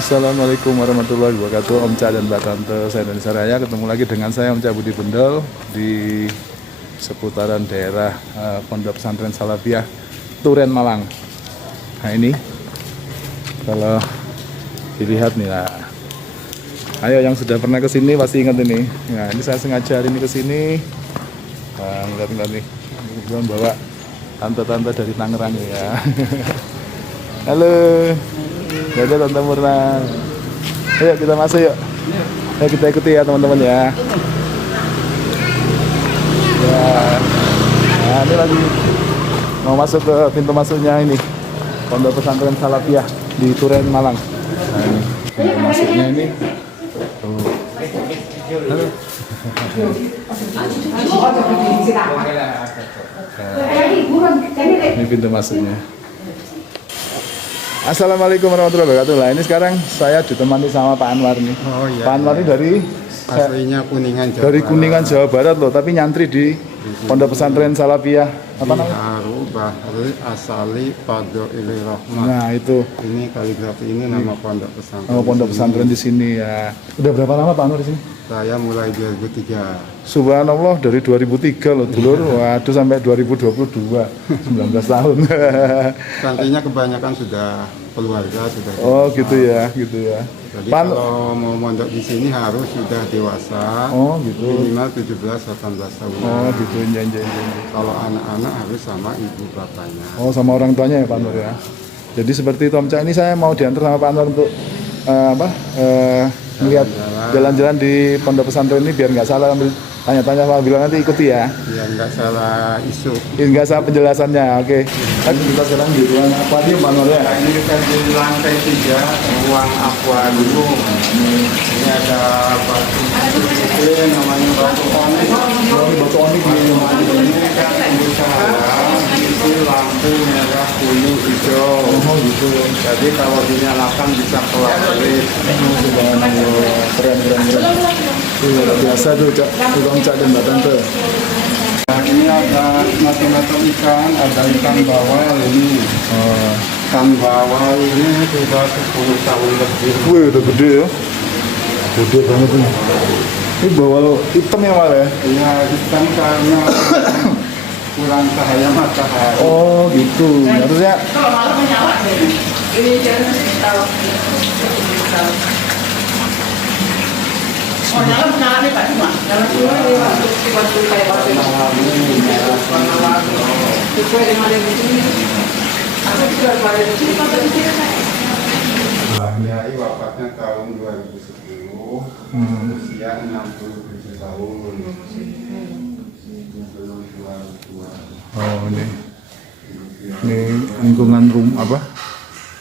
Assalamualaikum warahmatullahi wabarakatuh. Om Ca dan Mbak Tante, saya dari Saraya. Ketemu lagi dengan saya Om Ca Budi Bendol di seputaran daerah Pondok Pesantren Salafiyah Turen Malang. Nah ini kalau dilihat nih lah. Ayo yang sudah pernah kesini pasti ingat ini. Nah ini saya sengaja hari ini kesini. Nah, ngeliat nih, kebetulan bawa tante-tante dari Tangerang ya. Halo. Jadi Tante Murna. Ayo kita masuk yuk. Ayo kita ikuti ya teman-teman ya. Ya. Nah, ini lagi mau masuk ke pintu masuknya ini. Pondok Pesantren Salafiyah di Turen Malang. Nah, ini pintu masuknya ini. Tuh. Halo. Nah, ini pintu masuknya. Assalamualaikum warahmatullahi wabarakatuh. Nah, ini sekarang saya ditemani sama Pak Anwar nih. Oh iya. Pak Anwar ini dari aslinya Kuningan Jawa dari Barat. Kuningan Jawa Barat loh, tapi nyantri di Pondok Pesantren Salafiyah apa namanya? Haru Bahri Asali Fadhoilur Rahman. Nah, itu. Ini kaligrafi ini nama pondok pesantren. Oh, Pondok Pesantren di sini ya. Udah berapa lama Pak Anwar di sini? Saya mulai 2003. Subhanallah dari 2003 loh dulur. Waduh sampai 2022. 19 tahun. Santrinya kebanyakan sudah keluarga sudah. Oh, gitu ya, gitu ya. Jadi kalau mau mondok di sini harus sudah dewasa. Oh, gitu. Minimal 17-18 tahun. Oh, gitu. Janji. Kalau anak-anak harus sama ibu bapaknya. Oh, sama orang tuanya ya Pak Anwar ya. Jadi seperti itu Om Ca, ini saya mau diantar sama Pak Anwar untuk melihat jalan-jalan di Pondok Pesantren ini biar nggak salah ambil tanya-tanya sama bilang nanti ikuti ya. Ya nggak salah isu. Nggak salah penjelasannya, oke. Kan kita sekarang di ruang akuarium Pak Anwar ya. Ini kita di lantai 3 ruang akuarium. Ini ada batu putih namanya batu onik. Batu onik ini. Ini kan tumbuh cahaya, isi lampu merah, kuning, hijau. Oh gitu. Jadi kalau dinyalakan bisa kelap-kelip. Keren. Luar biasa tuh Cak, Om Ca dan Mbak Tante. Nah, ini ada macam-macam ikan, ada ikan bawal ini. Oh. Ikan bawal ini sudah 10 tahun lebih. Wih, udah gede ya. Gede banget ini. Ini bawal hitam ya Pak ya? Iya, hitam karena kurang cahaya matahari. Oh gitu. Harusnya Kalau malam menyala ini jangan tahu. Oh, nyala nih Pak cuma. Dalam semua ini waktu kayak waktu sesuai dengan yang di sini. Aku juga pada di sini pada di sini. Kiai wafatnya tahun 2010, usia 67 tahun. Belum tua. oh ini lingkungan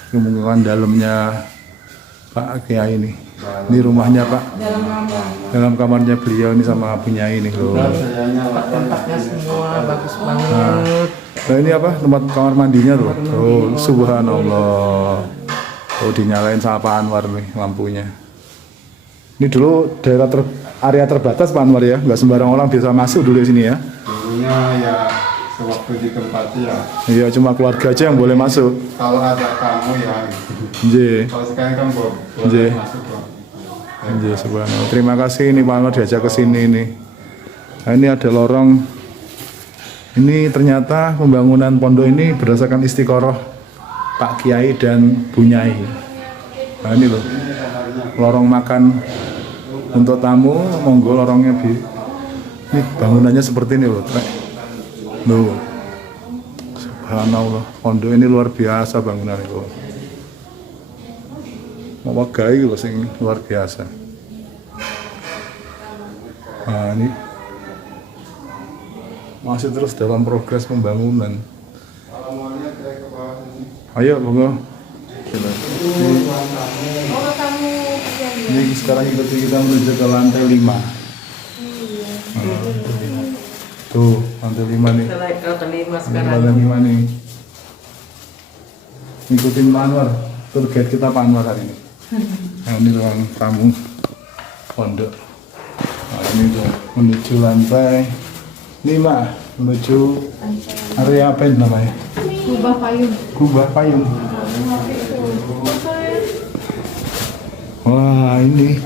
lingkungan dalamnya Pak Kiai ini. Ini rumahnya Pak. Dalam kamarnya beliau ini sama punya ini loh. Tempatnya semua bagus banget. Nah ini apa tempat kamar mandinya tuh. Oh subhanallah. Oh dinyalain sama Pak Anwar nih lampunya. Ini dulu area terbatas Pak Anwar ya, nggak sembarang orang bisa masuk dulu di sini ya. Dulunya ya sewaktu ditempati ya. Iya cuma keluarga aja yang boleh masuk. Kalau ada tamu ya. Nggih. Kalau sekarang kan Nggih. boleh masuk kok. Nggih subhanallah. Terima kasih ini Pak Anwar diajak ke sini ini. Nah, ini ada lorong. Ini ternyata pembangunan pondok ini berdasarkan istiqoroh Pak Kiai dan Bu Nyai. Nah ini loh, lorong makan untuk tamu, monggo lorongnya ini bangunannya seperti ini loh. Loh, subhanallah, pondok ini luar biasa bangunan itu. Mau gay loh, sing luar biasa. Nah ini masih terus dalam progres pembangunan. Ayo, monggo. Ini sekarang kita menuju ke lantai 5. Tuh, lantai 5 nih. Lantai 5 sekarang. Lantai 5 nih. Ngikutin Pak Anwar. Tour guide kita Pak Anwar hari ini. Nah, ini ruang tamu pondok. Nah, ini tuh menuju lantai 5. Menuju area apa ini namanya? Kubah payung. Kubah payung. Wah, ini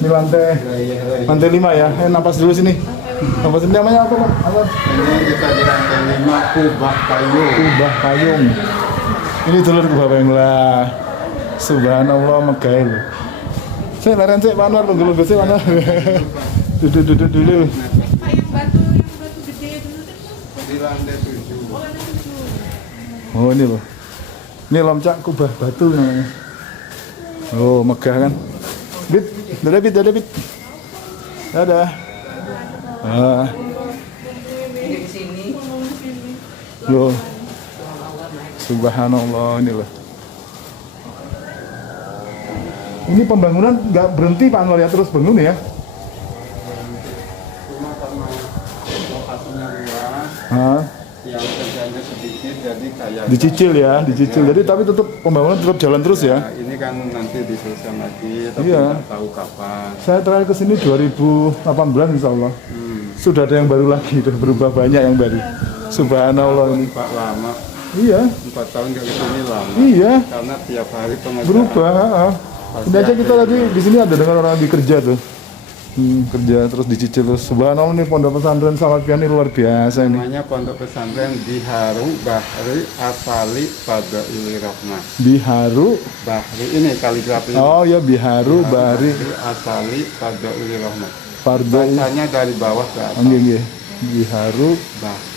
lantai 5 ya. Napas dulu sini. Napas ini namanya apa, Pak? Apa? Ini kita di lantai 5 kubah payung. Kubah payung. Ini dulur kubah payung lah. Subhanallah megah lho. Saya laren sih Pak Anwar, tunggu sih Pak Anwar. Duduk dulu. Yang batu gede dulu Di lantai 7. Oh, ini loh. Ini lomcak kubah batu namanya. Oh, megah kan? Bit, dadah bit. Dadah. di sini. Loh. Subhanallah, ini loh. Ini pembangunan nggak berhenti Pak Anwar ya, terus bangun ya? Cuma karena lokasinya luas, Hah? yang kerjanya sedikit, jadi kayak Dicicil ya, dicicil. Jadi tapi tetap pembangunan tetap jalan terus ya? Nah, ini kan nanti diselesaikan lagi, tapi Iya. nggak tahu kapan. Saya terakhir ke sini 2018 insya Allah. Hmm. Sudah ada yang baru lagi, sudah berubah banyak yang baru. Subhanallah ini. Pak lama, Iya, 4 tahun nggak kesini lama. iya. Karena tiap hari pengerjaan. Berubah. Ini aja kita tadi di sini ada dengar orang lagi kerja tuh. Kerja terus dicicil terus. Subhanallah, ini pondok pesantren Salafiyah ini luar biasa ini. Namanya Pondok Pesantren Biharu Bahri Asali Fadaili Rahmah. Biharu. Bahri ini kaligrafi. Oh ya, Biharu Bahri Asali Fadaili Rahmah. Fardo. Bacanya dari bawah ke atas. Nggih. Biharu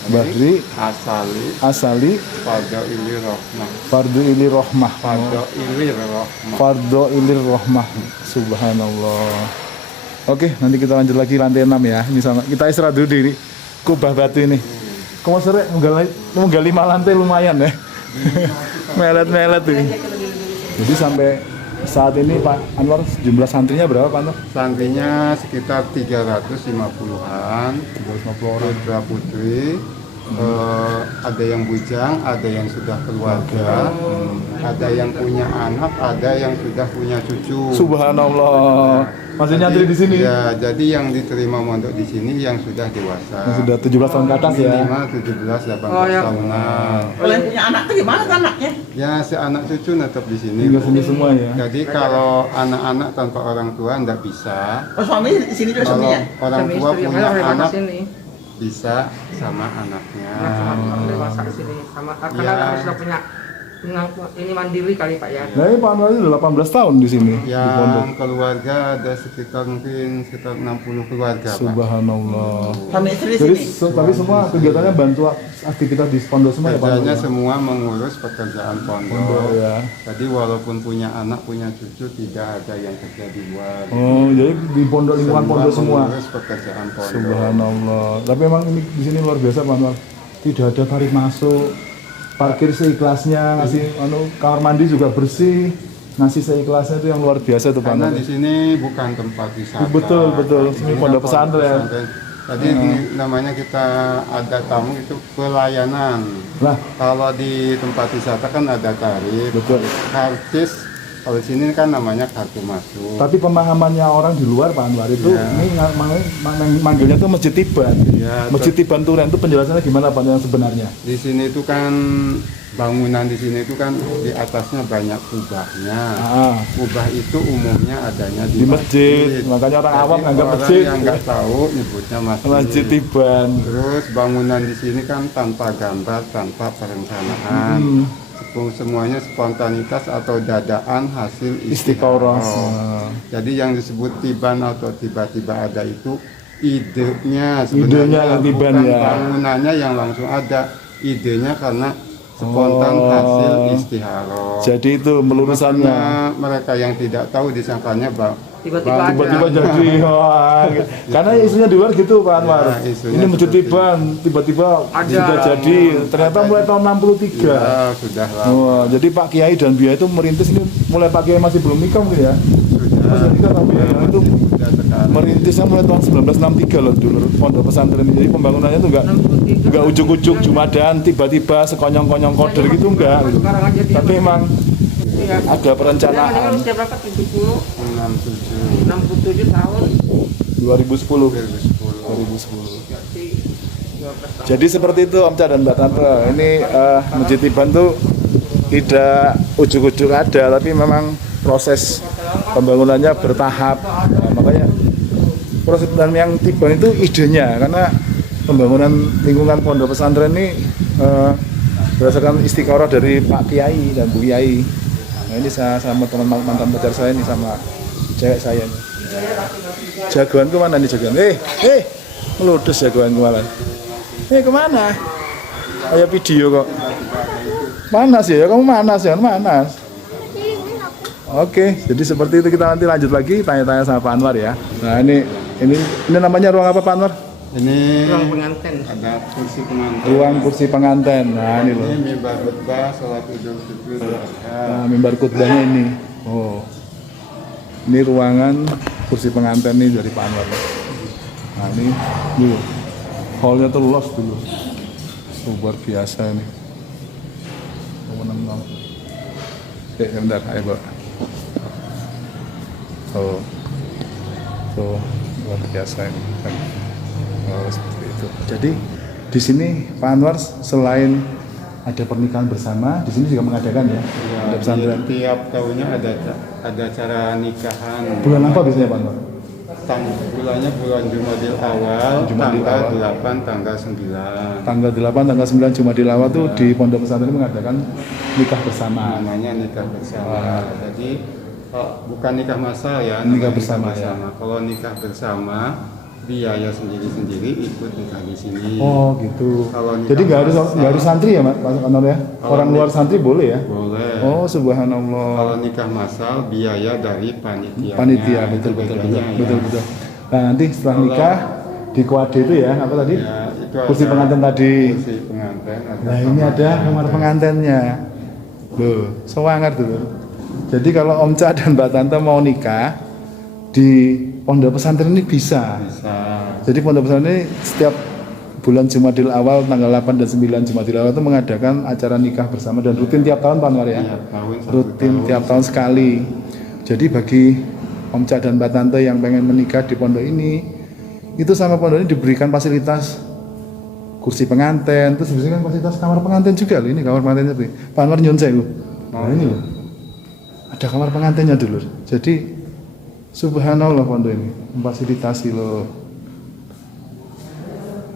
Bahri Asali Asali Fadaili Rahmah. Fardu Ili Rohmah. Fadaili Rahmah. Fardo Ilir Rohmah. Subhanallah. Oke, nanti kita lanjut lagi lantai 6 ya. Ini sama. Kita istirahat dulu di kubah batu ini. Kamu sore menggali 5 lantai lumayan ya. Melet-melet ini. Jadi sampai saat ini Pak Anwar jumlah santrinya berapa Pak Anwar? Santrinya sekitar 350-an. 350 orang. Putra putri. Ada yang bujang, ada yang sudah keluarga, ada yang punya anak, ada yang sudah punya cucu. Subhanallah. Masih nyantri di sini. Ya, jadi yang diterima mondok di sini yang sudah dewasa. Yang sudah 17 tahun ke atas ya. Minimal 17 18 Oh, ya. tahunan. Kalian punya anak tuh gimana tuh anaknya? Ya, si anak cucu tetap di sini. Tinggal sini semua ya. Jadi kalau anak-anak tanpa orang tua ndak bisa. Oh, suami di sini juga Kalau suaminya. orang Suami tua istri, punya makanya orang anak sini. bisa sama anaknya. Dewasa di sini sama karena Ya. kami sudah punya ini mandiri kali Pak ya. Nah, ini Pak Anwar ini udah 18 tahun di sini di pondok. Yang keluarga ada sekitar mungkin sekitar 60 keluarga, Pak. Subhanallah. Suami istri di Jadi sini. tapi semua kegiatannya bantu aktivitas di pondok semua ya Pak Kerjanya Anwar? semua mengurus pekerjaan Pondok pondok. ya. Jadi walaupun punya anak, punya cucu, tidak ada yang kerja di luar. Oh, jadi di pondok lingkungan pondok semua. mengurus pekerjaan pondok. Subhanallah. Tapi emang ini di sini luar biasa Pak Anwar. Tidak ada tarif masuk, parkir seikhlasnya, ngasih kamar mandi juga bersih, ngasih seikhlasnya itu yang luar biasa tuh Pak Karena Anwar. di sini bukan tempat wisata. Betul. Ini pondok pesantren. Tadi namanya kita ada tamu itu pelayanan. Lah, Kalau di tempat wisata kan ada tarif. betul. Karcis. Kalau di sini kan namanya kartu masuk. Tapi pemahamannya orang di luar Pak Anwar itu Ya. ini manggilnya tuh Masjid Tiban. Ya, Masjid Tiban Turen itu penjelasannya gimana Pak yang sebenarnya? Di sini itu kan bangunan di sini itu kan di atasnya banyak kubahnya. Ah, Kubah itu umumnya adanya di masjid. Makanya orang Jadi awam nganggap orang masjid. yang nggak tahu nyebutnya masjid. Masjid Tiban. Terus bangunan di sini kan tanpa gambar, tanpa perencanaan. Semuanya spontanitas atau dadaan hasil Istiqoroh. istiqoroh. Jadi yang disebut tiban atau tiba-tiba ada itu idenya sebenarnya Idenya yang tiban bukan ya. bangunannya yang langsung ada. Idenya karena spontan Oh. hasil istiharoh. Jadi itu melurusannya. Karena mereka yang tidak tahu disangkanya Tiba-tiba ada. Tiba-tiba jadi. Wah, gitu. Karena isunya di luar gitu Pak Anwar. Ya, isunya Ini Masjid seperti Tiban tiba-tiba Ada. sudah jadi. Ternyata mulai tahun 63. Ya, sudah lah. Wah, jadi Pak Kiai dan Buya itu merintis ini mulai Pak Kiai masih belum nikah mungkin ya. Sudah nikah tapi ya, itu Sudah sekarang. merintisnya mulai tahun 1963 loh dulu pondok pesantren ini. Jadi pembangunannya itu enggak ujuk-ujuk Jumadan tiba-tiba sekonyong-konyong koder gitu enggak gitu. Sekarang aja dia Tapi emang iya. ada Dia perencanaan. meninggal usia berapa? 70, 67 67 tahun. 2010. 2010. Jadi 12 tahun. Jadi seperti itu Om Ca dan Mbak Tante. Ini Masjid Tiban tuh tidak ujuk-ujuk ada, tapi memang proses pembangunannya bertahap. Nah, makanya proses dan yang tiba itu idenya, karena pembangunan lingkungan pondok pesantren ini berdasarkan istiqoroh dari Pak Kiai dan Bu Kiai. Nah ini saya sama teman mantan pacar saya ini sama cewek saya ini. Jagoanku mana nih jagoan? Meludus jagoanku malah. Kemana? Kayak video kok. Panas ya? Kamu manas ya? Manas. Oke, jadi seperti itu kita nanti lanjut lagi tanya-tanya sama Pak Anwar ya. Nah ini namanya ruang apa Pak Anwar? Ini Ruang pengantin. ada kursi pengantin. Ruang kursi pengantin. Nah ini loh. Ini mimbar khutbah, sholat Idul Fitri. Nah, mimbar khutbahnya ini. Oh. Ini ruangan kursi pengantin nih dari Pak Anwar. Nah ini dulu. Hallnya tuh luas dulu. Luar biasa ini. Bentar, ayo Pak. Tuh luar biasa ini. Seperti itu. Jadi di sini Pak Anwar selain ada pernikahan bersama, di sini juga mengadakan ya. Ada pesantren. Tiap tahunnya ada acara nikahan. Bulan apa biasanya Pak Anwar? Bulannya bulan Jumadil Awal, Jumadil tanggal Awal. 8, tanggal 9. Tanggal 8, tanggal 9 Jumadil Awal tuh di pondok pesantren mengadakan nikah bersama. Namanya nikah bersama. Jadi bukan nikah massal ya, Nikah namanya bersama, ya. Kalau nikah bersama biaya sendiri-sendiri ikut nikah di sini. Oh gitu. Kalau nikah Jadi nggak massal, harus santri ya Pak Anwar ya? Kalau Orang luar santri boleh ya? boleh. Oh subhanallah. Kalau nikah massal biaya dari panitia. Panitia betul. Nah nanti setelah nikah di kuade itu ya apa tadi? Ya, itu Kursi ada pengantin tadi. Kursi pengantin. Nah ini ada kamar pengantinnya. Loh, sewangar dulu. Jadi kalau Om Ca dan Mbak Tante mau nikah di pondok pesantren ini bisa. Bisa. Jadi pondok pesantren ini setiap bulan Jumadil Awal tanggal 8 dan 9 Jumadil Awal itu mengadakan acara nikah bersama dan rutin tiap tahun Pak Anwar ya. Tiap tahun, satu Rutin tahun. tiap tahun sekali. Jadi bagi Om Ca dan Mbak Tante yang pengen menikah di pondok ini, itu sama pondok ini diberikan fasilitas kursi pengantin, terus diberikan fasilitas kamar pengantin juga loh. Ini kamar pengantinnya tuh. Pak Anwar nyun saya loh. Nah ini loh. Ada kamar pengantinnya dulu. Jadi subhanallah pondok ini memfasilitasi loh.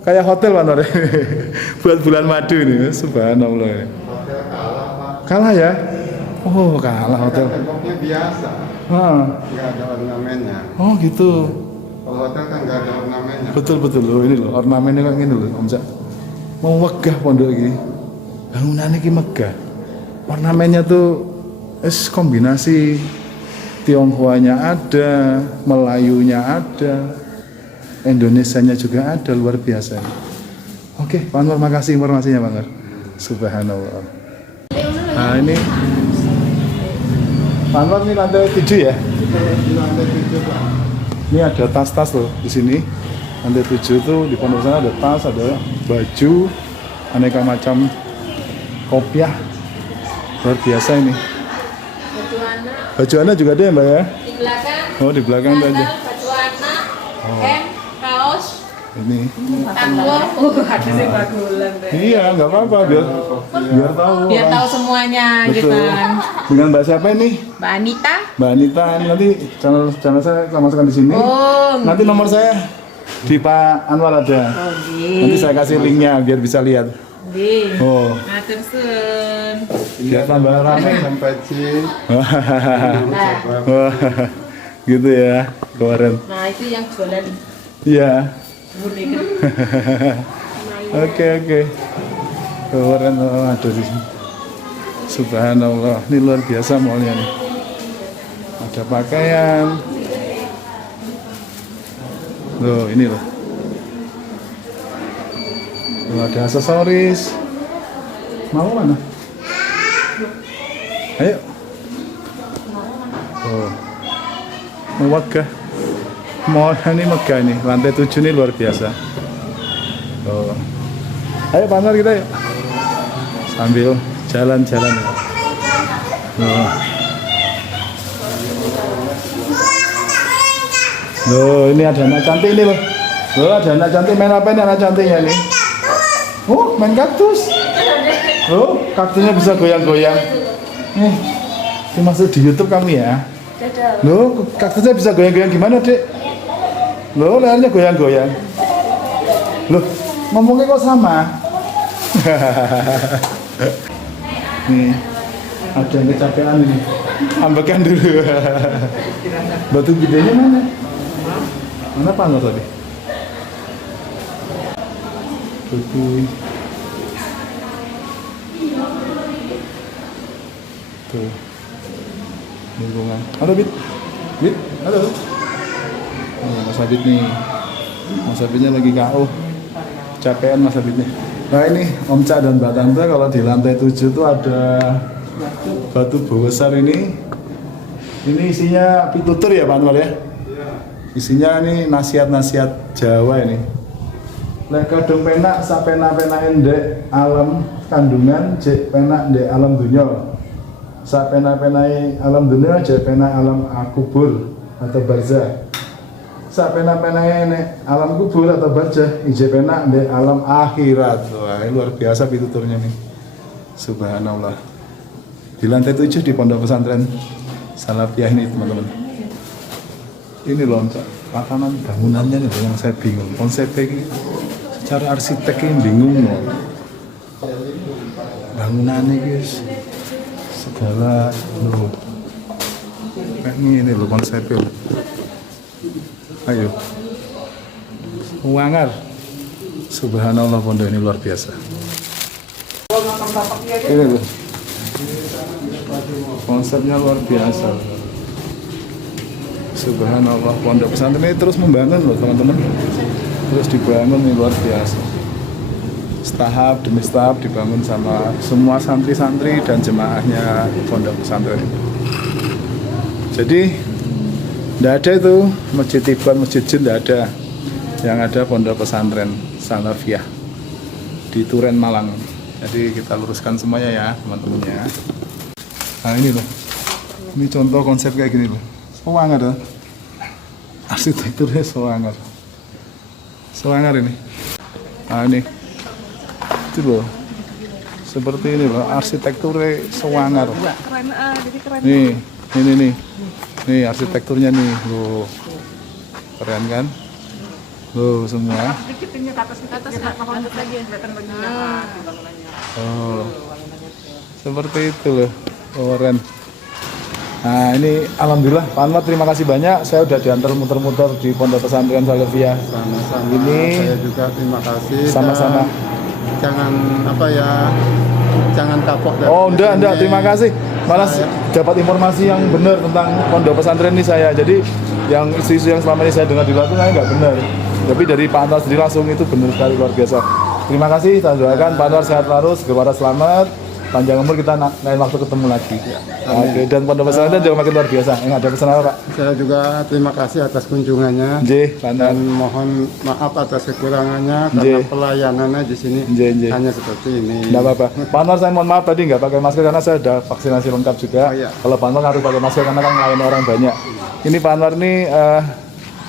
Kayak hotel Pak Anwar. Buat bulan madu ini, subhanallah. Hotel kalah Pak. Kalah ya? Oh kalah hotel. Temboknya biasa, nggak ada ornamennya. Oh gitu. Kalau hotel kan nggak ada ornamennya. Betul loh ini loh ornamennya kayak gini loh Om Cak. Mau megah pondok ini. Bangunannya ini megah. Ornamennya tuh kombinasi Tionghoanya ada, Melayunya ada, Indonesianya juga ada, luar biasa. Oke, Pak Anwar makasih informasinya Pak Anwar. Subhanallah. Nah ini Pak Anwar ini lantai 7 ya? Di lantai 7 Pak. Ini ada tas-tas loh di sini. Lantai 7 itu di pondok sana ada tas, ada baju, aneka macam kopiah. Luar biasa ini. Baju anak juga ada ya Mbak ya? Di belakang. Oh di belakang itu aja. Baju anak, hem, kaos, Ini. tangguh. Ada sih bagulan deh. Iya nggak apa-apa biar tahu. Biar orang. tahu semuanya gitu Betul. kan. Dengan Mbak siapa ini? Mbak Anita. Mbak Anita. Nanti channel saya masukkan di sini. Oh, Nanti nomor saya di Pak Anwar ada. Nanti saya kasih linknya biar bisa lihat. Nggih. Oh. Matur suwun. Biar tambah rame. Sampai Cin. Wah, gitu ya kemarin. Nah, itu yang jualan Iya. boneka. Oke. Kemarin ada di sini. Subhanallah, ini luar biasa mallnya nih. Ada pakaian. Loh, ini loh. Loh, ada aksesoris. Mau mana? Ayo. Oh. Megah. Mall ini megah nih. Lantai 7 ini luar biasa. Oh. Ayo Pak Anwar kita yuk. Sambil jalan-jalan. Oh. Loh, ini ada anak cantik ini loh. Loh, ada anak cantik main apa ini anak cantiknya ini? Oh, main kaktus. Oh, kaktusnya bisa goyang-goyang. Ini masuk di YouTube kamu ya? Dadah. Loh, kaktusnya bisa goyang-goyang gimana, Dek? Loh, lehernya goyang-goyang. Loh, ngomongnya kok sama? Nih, ada yang kecapean ini. Ambekan dulu. Batu gedenya mana? Mana panas tadi? Batu. Tuh. Lingkungan. Halo, Bit. Bit, halo. Oh, Mas Abid nih. Mas Abidnya lagi KO. Capean Mas Abidnya. Nah ini Om Cak dan Mbak Tante, kalau di lantai 7 tuh ada batu besar ini. Ini isinya pitutur ya Pak Anwar ya? Isinya ini nasihat-nasihat Jawa ini. Lek kadung penak sak penak-penaken ndek alam kandungan, jek penak ndek alam dunya. Sak penak-penake alam dunya, jek penak alam kubur atau barzah. Sak penak-penake nek alam kubur atau barzah, ije penak ndek alam akhirat. Wah, ini luar biasa pituturnya nih. Subhanallah. Di lantai 7 di Pondok Pesantren Salafiyah ini teman-teman. Ini loh makanan bangunannya nih yang saya bingung. Konsepnya ini secara arsitek ini bingung loh. Bangunannya guys segala loh. Kayak ini loh konsepnya loh. Ayo. Wangar. Subhanallah pondok ini luar biasa. Ini loh. Konsepnya luar biasa. Subhanallah, pondok pesantren ini terus membangun loh teman-teman. Terus dibangun ini luar biasa. Setahap demi setahap dibangun sama semua santri-santri dan jemaahnya pondok pesantren. Jadi tidak ada itu masjid Tiban, masjid Jin tidak ada. Yang ada pondok pesantren Salafiyah di Turen Malang. Jadi kita luruskan semuanya ya teman-teman ya. Nah ini loh, ini contoh konsep kayak gini loh. Sewangar loh. Arsitekturnya sewangar. Sewangar ini. Nah ini. Itu loh. Seperti ini loh, arsitekturnya sewangar. Keren, jadi keren. Nih, ini nih. Nih arsitekturnya nih, loh. Keren kan? Loh semua. Sedikit ini ke atas lagi yang kelihatan bangunan di bangunannya. Oh. Seperti itu loh. Keren. Nah ini alhamdulillah Pak Anwar terima kasih banyak. Saya udah diantar muter-muter di Pondok Pesantren Salafiyah. Sama-sama. Ini Saya juga terima kasih. sama-sama. Dan jangan apa ya, jangan kapok. Oh enggak, terima kasih. Malah dapat informasi yang benar tentang Pondok Pesantren ini saya. Jadi yang isu-isu yang selama ini saya dengar di luar itu saya nggak benar. Tapi dari Pak Anwar sendiri langsung itu benar sekali luar biasa. Terima kasih, saya doakan Pak Anwar sehat terus, segera selamat. Panjang umur, kita lain waktu ketemu lagi. Oke, dan Pondok Pesantren juga makin luar biasa. Ada pesan apa Pak? Saya juga terima kasih atas kunjungannya. Dan mohon maaf atas kekurangannya karena pelayanannya di sini hanya seperti ini. Tidak apa-apa. Pak Anwar saya mohon maaf tadi nggak pakai masker karena saya sudah vaksinasi lengkap juga. Kalau Pak Anwar harus pakai masker karena kan melayani orang banyak. Ini Pak Anwar ini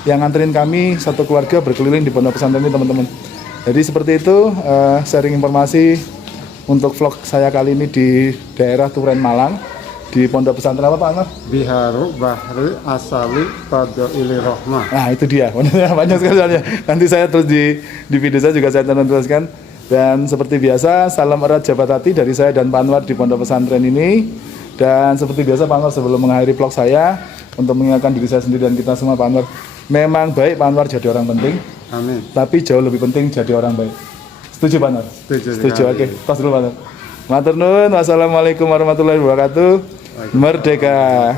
yang nganterin kami satu keluarga berkeliling di Pondok Pesantren ini teman-teman. Jadi seperti itu sharing informasi untuk vlog saya kali ini di daerah Turen Malang di Pondok Pesantren apa Pak Anwar? Biharu Bahri Asali Fadhili Rahmah. Nah itu dia, banyak sekali soalnya. Nanti saya terus di video saya juga saya teruskan. Dan seperti biasa, salam erat jabat hati dari saya dan Pak Anwar di Pondok Pesantren ini. Dan seperti biasa Pak Anwar sebelum mengakhiri vlog saya, untuk mengingatkan diri saya sendiri dan kita semua Pak Anwar, memang baik Pak Anwar jadi orang penting. Amin. Tapi jauh lebih penting jadi orang baik. Setuju Pak Anwar? Setuju. Oke, tos dulu Pak Anwar. Matur nuwun. Wassalamualaikum warahmatullahi wabarakatuh. Merdeka.